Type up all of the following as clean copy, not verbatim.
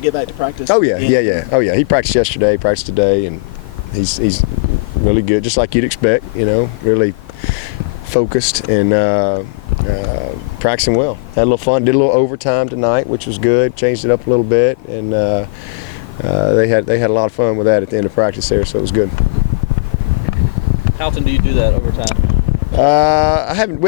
to get back to practice? Oh yeah. Oh yeah. He practiced yesterday, practiced today, and he's really good, just like you'd expect. Really focused and practicing well. Had a little fun. Did a little overtime tonight, which was good. Changed it up a little bit, and they had a lot of fun with that at the end of practice there, so it was good. How often do you do that overtime? We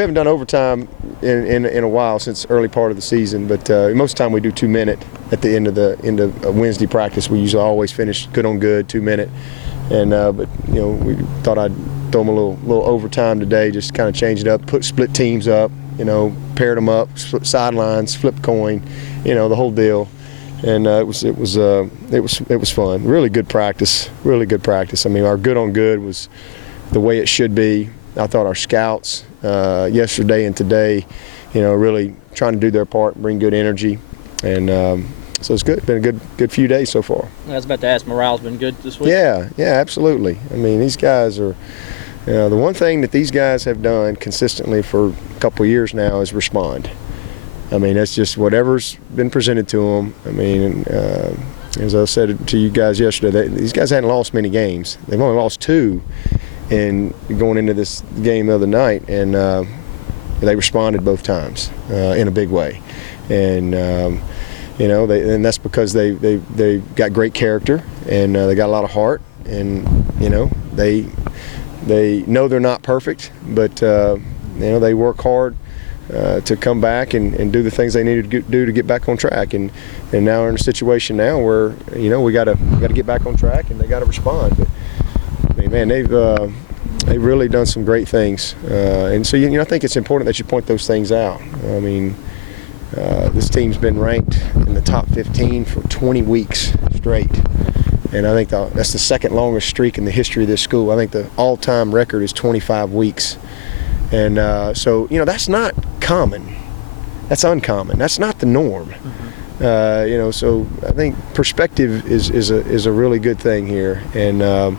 haven't done overtime in a while, since early part of the season, but most of the time we do 2 minute at the end of Wednesday practice. We usually always finish good on good, 2 minute, and but we thought I'd throw them a little overtime today, just kind of change it up, split teams up, paired them up, sidelines, flip coin, the whole deal. And it was fun. Really good practice. Really good practice. I mean, our good on good was the way it should be. I thought our scouts yesterday and today, really trying to do their part, bring good energy, and so it's good. Been a good few days so far. I was about to ask, morale's been good this week? Yeah, absolutely. I mean, these guys are. The one thing that these guys have done consistently for a couple of years now is respond. I mean, that's just whatever's been presented to them. I mean, as I said to you guys yesterday, these guys hadn't lost many games. They've only lost 2 in going into this game the other night, and they responded both times in a big way. And and that's because they got great character, and they got a lot of heart, and they know they're not perfect, but they work hard to come back and do the things they need to do to get back on track. And now we're in a situation now where we got to get back on track, and they got to respond. But I mean, man, they've really done some great things, and so I think it's important that you point those things out. I mean, this team's been ranked in the top 15 for 20 weeks straight. And I think that's the second longest streak in the history of this school. I think the all-time record is 25 weeks. And so, that's not common. That's uncommon. That's not the norm. Mm-hmm. So I think perspective is a really good thing here. And,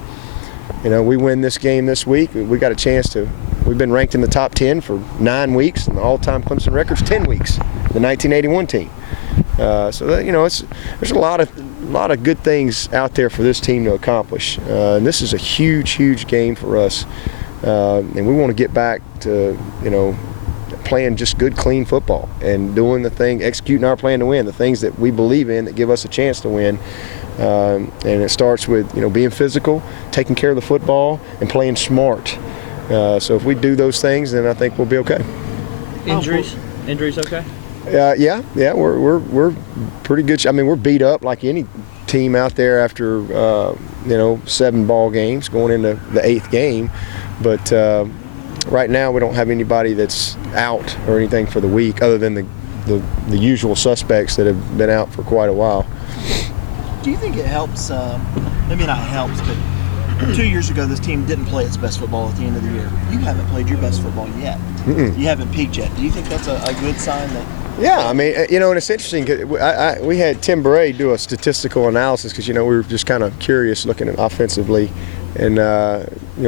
we win this game this week. We got a chance to. We've been ranked in the top 10 for 9 weeks, and the all-time Clemson record's 10 weeks, the 1981 team. So that, there's a lot of good things out there for this team to accomplish. And this is a huge game for us. And we want to get back to, playing just good, clean football and doing the thing, executing our plan to win, the things that we believe in that give us a chance to win. And it starts with, being physical, taking care of the football, and playing smart. So if we do those things, then I think we'll be okay. Injuries okay? Yeah, we're pretty good. I mean, we're beat up like any team out there after 7 ball games going into the 8th game, but right now we don't have anybody that's out or anything for the week other than the usual suspects that have been out for quite a while. Do you think it helps? Maybe not helps, but 2 years ago this team didn't play its best football at the end of the year. You haven't played your best football yet. Mm-mm. You haven't peaked yet. Do you think that's a good sign that? Yeah, I mean, and it's interesting. We had Tim Bray do a statistical analysis because, we were just kind of curious looking at offensively. And,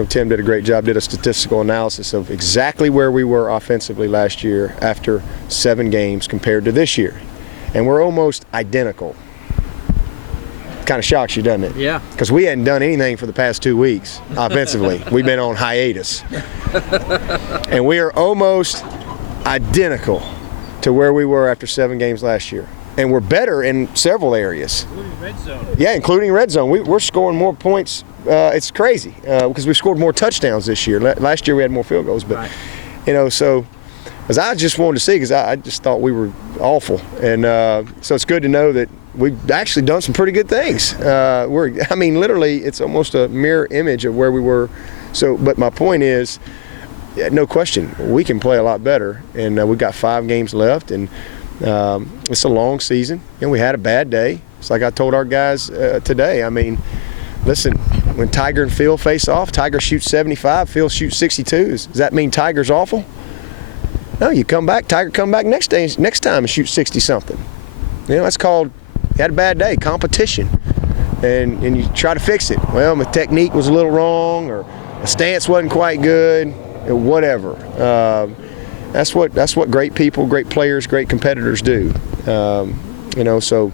Tim did a great job, did a statistical analysis of exactly where we were offensively last year after 7 games compared to this year. And we're almost identical. Kind of shocks you, doesn't it? Yeah. Because we hadn't done anything for the past 2 weeks offensively. We've been on hiatus. And we are almost identical to where we were after 7 games last year. And we're better in several areas. Including red zone. Yeah, including red zone. We're scoring more points. It's crazy because we've scored more touchdowns this year. Last year we had more field goals. But, right. So as I just wanted to see, because I just thought we were awful. And so it's good to know that we've actually done some pretty good things. Literally, it's almost a mirror image of where we were. So, but my point is, no question, we can play a lot better. And we've got 5 games left, and it's a long season. We had a bad day. It's like I told our guys today. I mean, listen, when Tiger and Phil face off, Tiger shoots 75, Phil shoots 62. Does that mean Tiger's awful? No, you come back, Tiger come back next time and shoot 60-something. That's called, you had a bad day, competition. And you try to fix it. Well, my technique was a little wrong, or the stance wasn't quite good, or whatever. That's what great people, great players, great competitors do. So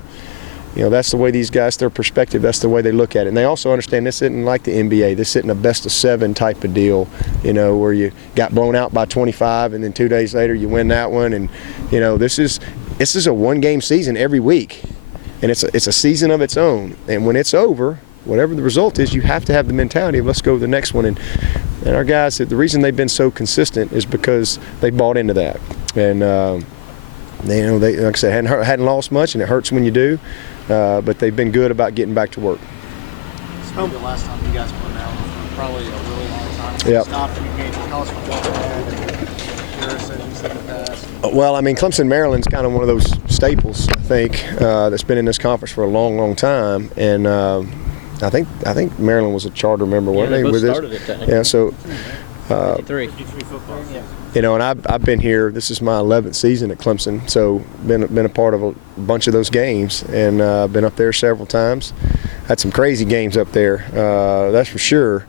that's the way these guys, their perspective, that's the way they look at it. And they also understand this isn't like the NBA. This isn't a best-of-7 type of deal, where you got blown out by 25 and then 2 days later you win that one. And, this is a one-game season every week. And it's a season of its own. And when it's over, whatever the result is, you have to have the mentality of let's go to the next one. And our guys, the reason they've been so consistent is because they bought into that. And, they, like I said, hadn't lost much, and it hurts when you do. But they've been good about getting back to work. It's the last time you guys went out for probably a really long time. Yep. Stopped and engaged in college football and your decisions in the past. Well, Clemson, Maryland's kind of one of those staples, I think, that's been in this conference for a long, long time. And I think Maryland was a charter member, weren't they? Both with started this? it technically. Yeah, so. 53 football. Yeah. And I've been here. This is my 11th season at Clemson, so been a part of a bunch of those games, and been up there several times. Had some crazy games up there, that's for sure.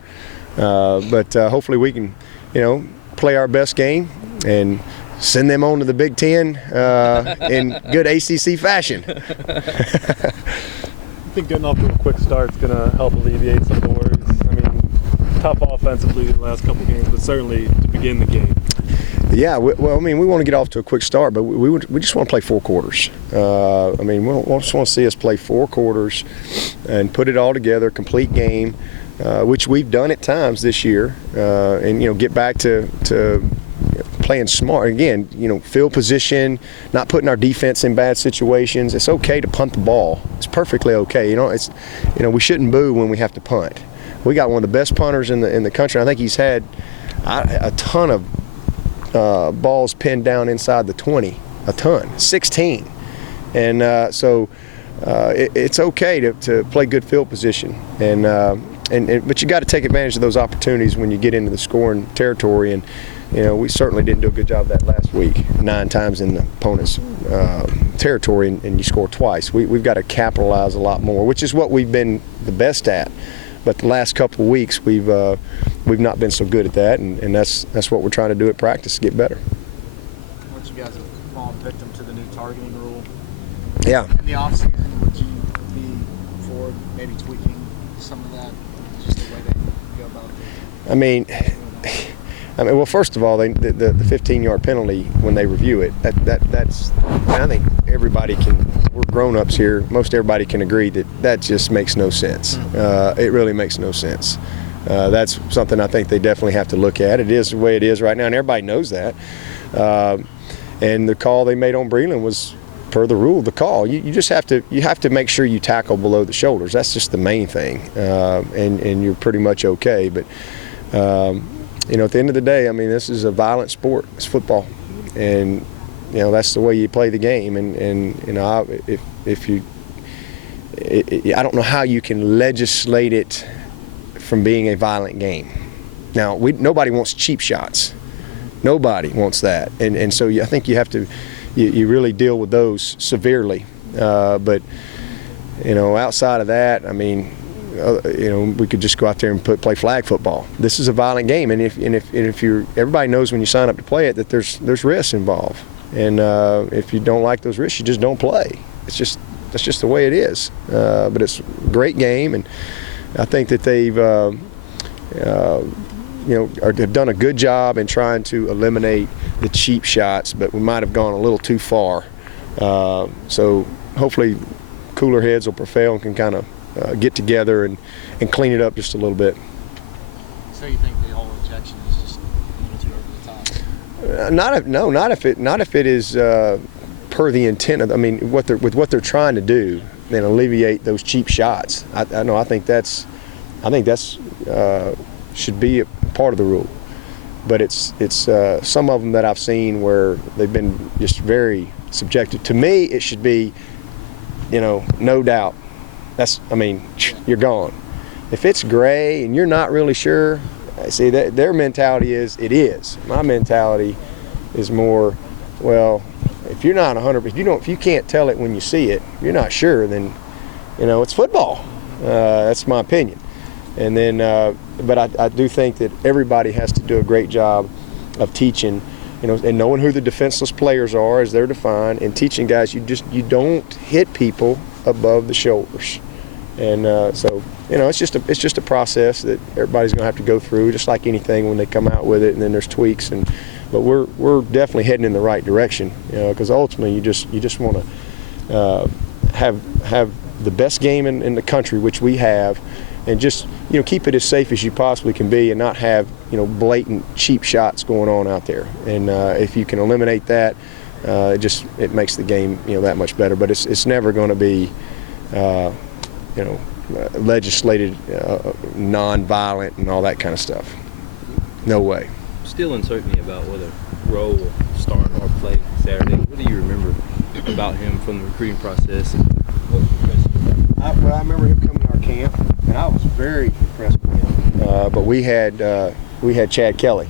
But hopefully we can, play our best game and send them on to the Big Ten in good ACC fashion. I think getting off to a quick start is going to help alleviate some of the worries. Tough offensively the last couple games, but certainly to begin the game. Yeah, we want to get off to a quick start, but we just want to play 4 quarters. We just want to see us play 4 quarters and put it all together, complete game, which we've done at times this year, and get back to playing smart again. Field position, not putting our defense in bad situations. It's okay to punt the ball. It's perfectly okay. We shouldn't boo when we have to punt. We got one of the best punters in the country. I think he's had a ton of balls pinned down inside the 20, a ton, 16. And so it's okay to play good field position. But you got to take advantage of those opportunities when you get into the scoring territory. And we certainly didn't do a good job of that last week. 9 times in the opponent's territory, and you score twice. We've got to capitalize a lot more, which is what we've been the best at. But the last couple of weeks, we've not been so good at that, and that's what we're trying to do at practice to get better. Once you guys have fallen victim to the new targeting rule, Yeah. in the offseason, would you be for maybe tweaking some of that, just the way they go about it? Well, first of all, the 15-yard penalty when they review it, that's I think everybody we're grown-ups here, most everybody can agree that just makes no sense. It really makes no sense. That's something I think they definitely have to look at. It is the way it is right now, and everybody knows that. And the call they made on Breland was per the rule, the call. You just have to make sure you tackle below the shoulders. That's just the main thing, and you're pretty much okay. But at the end of the day, this is a violent sport. It's football, and that's the way you play the game. And I don't know how you can legislate it from being a violent game. Now, nobody wants cheap shots. Nobody wants that, and so I think you have to, you really deal with those severely. But outside of that, we could just go out there and play flag football. This is a violent game, and if you're, everybody knows when you sign up to play it that there's risks involved, and if you don't like those risks, you just don't play. That's just the way it is. But it's a great game, and I think that they've have done a good job in trying to eliminate the cheap shots, but we might have gone a little too far. So hopefully cooler heads will prevail and can kind of get together and clean it up just a little bit. So you think the whole ejection is just a little too over the top? Not if it is per the intent of, what they're trying to do, and alleviate those cheap shots. I think that's should be a part of the rule. But it's some of them that I've seen where they've been just very subjective. To me, it should be, no doubt. You're gone. If it's gray and you're not really sure, see, their mentality is, it is. My mentality is more, well, if you're not 100%, if you can't tell it when you see it, you're not sure, then, it's football. That's my opinion. And then, but I do think that everybody has to do a great job of teaching and knowing who the defenseless players are as they're defined, and teaching guys you don't hit people above the shoulders. And so it's just a process that everybody's going to have to go through, just like anything when they come out with it, and then there's tweaks. But we're definitely heading in the right direction, because ultimately you just want to have the best game in the country, which we have, and just keep it as safe as you possibly can be, and not have blatant cheap shots going on out there. And if you can eliminate that, it makes the game that much better. But it's never going to be legislated, non-violent, and all that kind of stuff. No way. Still uncertainty about whether Rowe will start or play Saturday. What do you remember about him from the recruiting process? And what was impressed with him? I remember him coming to our camp, and I was very impressed with him. But we had Chad Kelly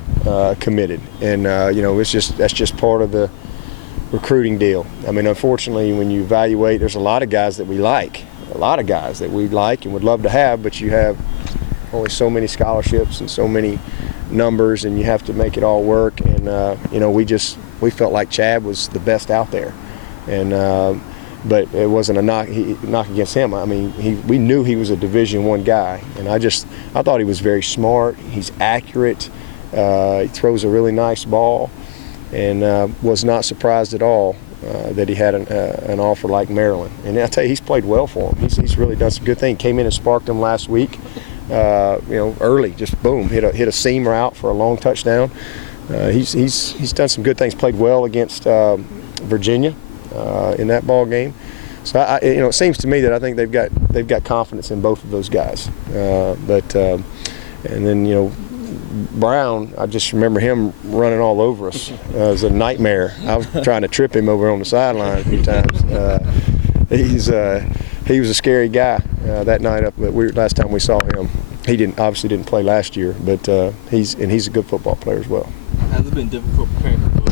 committed, and that's just part of the recruiting deal. I mean, unfortunately, when you evaluate, there's a lot of guys that we like. And would love to have, but you have only so many scholarships and so many numbers, and you have to make it all work. And we felt like Chad was the best out there, and but it wasn't a knock against him. I mean, we knew he was a Division I guy, and I thought he was very smart. He's accurate. He throws a really nice ball, and was not surprised at all that he had an offer like Maryland. And I tell you, he's played well for him. He's really done some good things. Came in and sparked him last week. Early, just boom, hit a seam route for a long touchdown. He's done some good things. Played well against Virginia in that ball game. So it seems to me that I think they've got confidence in both of those guys. And then Brown, I just remember him running all over us. It was a nightmare. I was trying to trip him over on the sideline a few times. He was a scary guy that night up. Last time we saw him, he obviously didn't play last year, but he's a good football player as well. Has it been difficult preparing for both